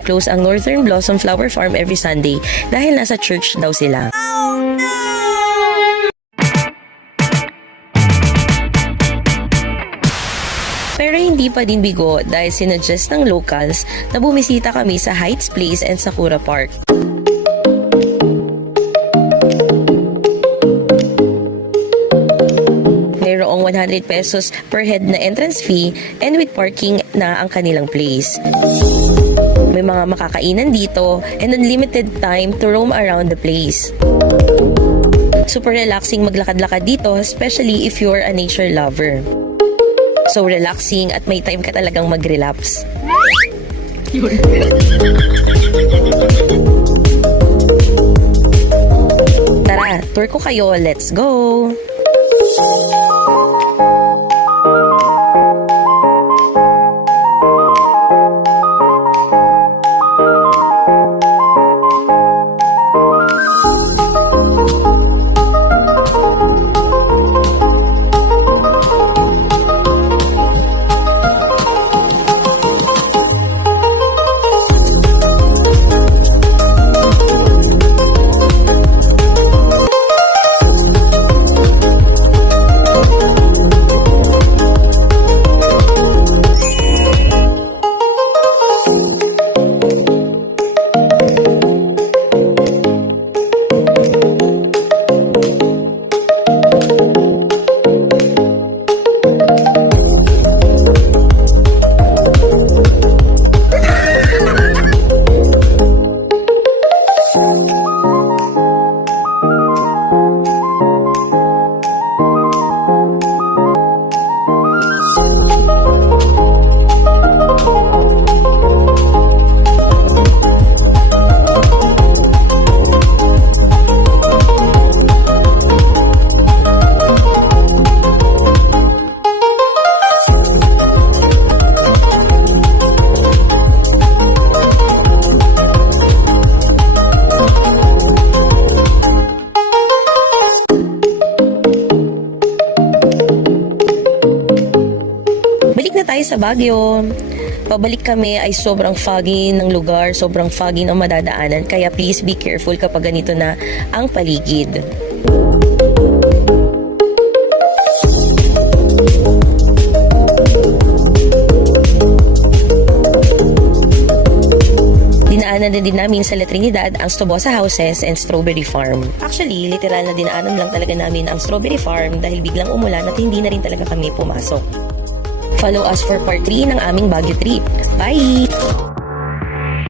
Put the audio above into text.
Close ang Northern Blossom Flower Farm every Sunday dahil nasa church daw sila. Pero hindi pa din bigo dahil sinuggest ng locals na bumisita kami sa Heights Place and Sakura Park. Mayroong 100 pesos per head na entrance fee and with parking na ang kanilang place. May mga makakainan dito and unlimited time to roam around the place. Super relaxing maglakad-lakad dito, especially if you're a nature lover. So relaxing at may time ka talagang mag-relapse. Tara, tour ko kayo. Let's go! Balik na tayo sa Baguio. Pabalik kami ay sobrang foggy ng lugar, sobrang foggy ng madadaanan, kaya please be careful kapag ganito na ang paligid. Dinaanan na din namin sa La Trinidad ang Stobosa Houses and Strawberry Farm. Actually, literal na dinaanan lang talaga namin ang Strawberry Farm dahil biglang umulan at hindi na rin talaga kami pumasok. Follow us for part 3 ng aming Baguio trip. Bye!